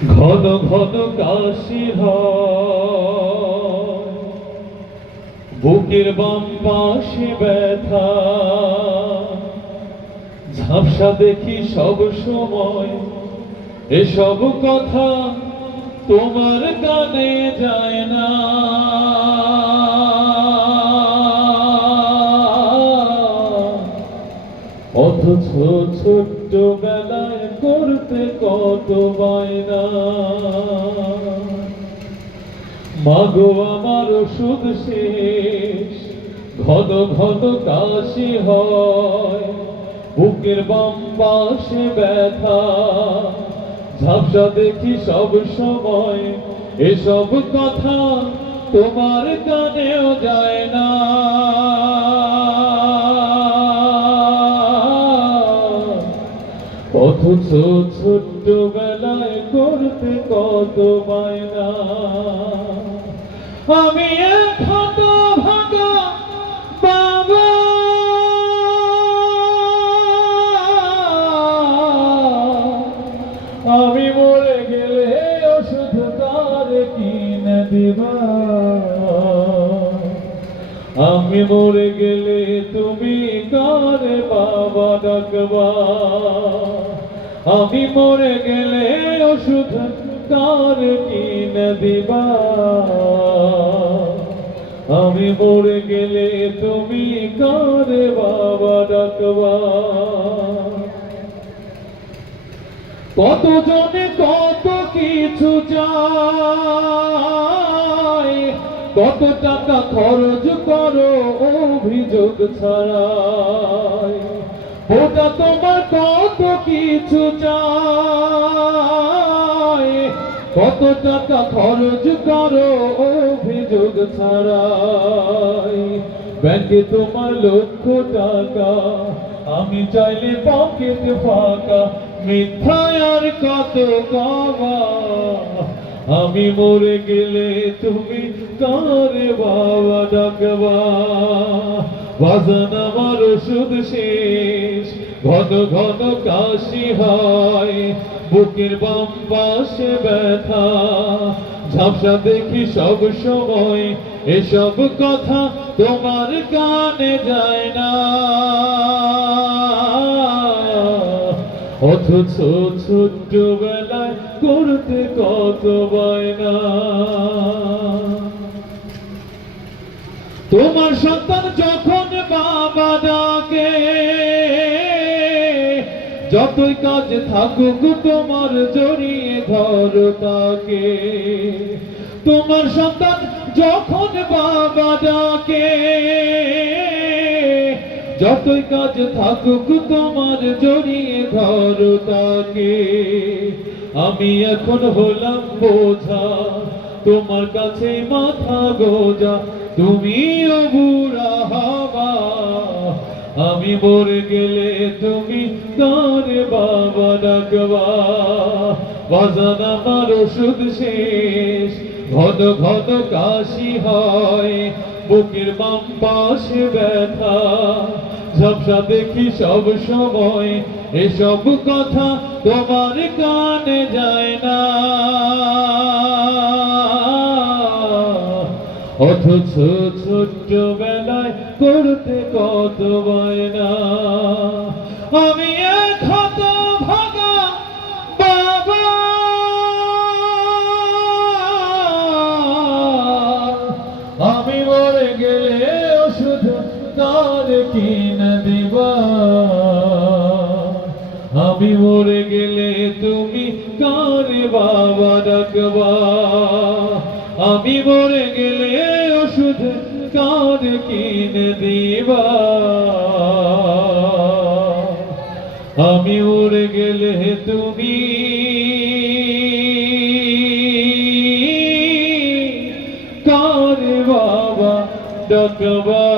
ঘন ঘন কাশি হয়, বুকের বাম পাশে ব্যথা, ঝাপসা দেখি সব সময়, এসব কথা তোমার কানে যায় না। অথচ ছোট্ট বেলায় করতে কত বায়না। মাগো আমার ওষুধ শেষ, ঘন ঘন কাশি হয়, বুকের বাম পাশে ব্যথা, ঝাপসা দেখি সব সময়, এসব কথা তোমার কানেও যায় না। অথচ ছোট্ট বেলায় করতে কত বায়না। আমি এক হতভাগা বাবা, আমি মরে গেলে ওষুধ তার কিনে দিবা। আমি মরে গেলে তুমি কারে বাবা ডাকবা। আমি মরে গেলে ওষুধ কার কিনে দিবা। আমি মরে গেলে তুমি কারে বাবা ডাকবা। কত জনে কত কিছু চায়, কত টাকা খরচ করো অভিযোগ ছাড়াই। ওটা তোমার কত কিছু চায়, কত টাকা খরচ করো অভিযোগ ছাড়াই। ব্যাংকে তোমার লক্ষ টাকা, আমি চাইলে পকেট ফাঁকা। মিথ্যায় আর কত গাওয়া, আমি মরে গেলে তুমি কারে বাবা ডাকবা। বাজান আমার ওষুধ শেষ, ঘন ঘন কাশি হয়, বুকের বাম পাশে ব্যথা, ঝাপসা দেখি সব সময়, এসব কথা তোমার কানে যায় না। অথচ ছোট্ট বেলায় করতে কত বায়না। তোমার সন্তান যখন বাবা ডাকে, যতই কাজে থাকুক তোমার জড়িয়ে ধরো তাকে। তোমার সন্তান যখন বাবা ডাকে, যতই কাজ থাকুক তোমার জড়িয়ে ধরো তাকে। আমি এখন হলাম বোঝা, তোমার কাছে মাথা গোজা, তুমিও বুড়া হবা। আমি মরে গেলে তুমি কারে বাবা ডাকবা। বাজান আমার ওষুধ শেষ, ঘন ঘন কাশি হয়, বুকের বাম পাশে ব্যথা, ঝাপসা দেখি সব সময়, এসব কথা তোমার কানে যায় না। অথচ ছোট্ট বেলায় করতে কত বায়না। আমি এক হতভাগা বাবা, আমি মরে গেলে ওষুধ কার কিনে দিবা। আমি মরে গেলে তুমি কারে বাবা ডাকবা। আমি মরে গেলে ওষুধ কার কিনে দিবা। আমি মরে গেলে তুমি কারে বাবা ডাকবা।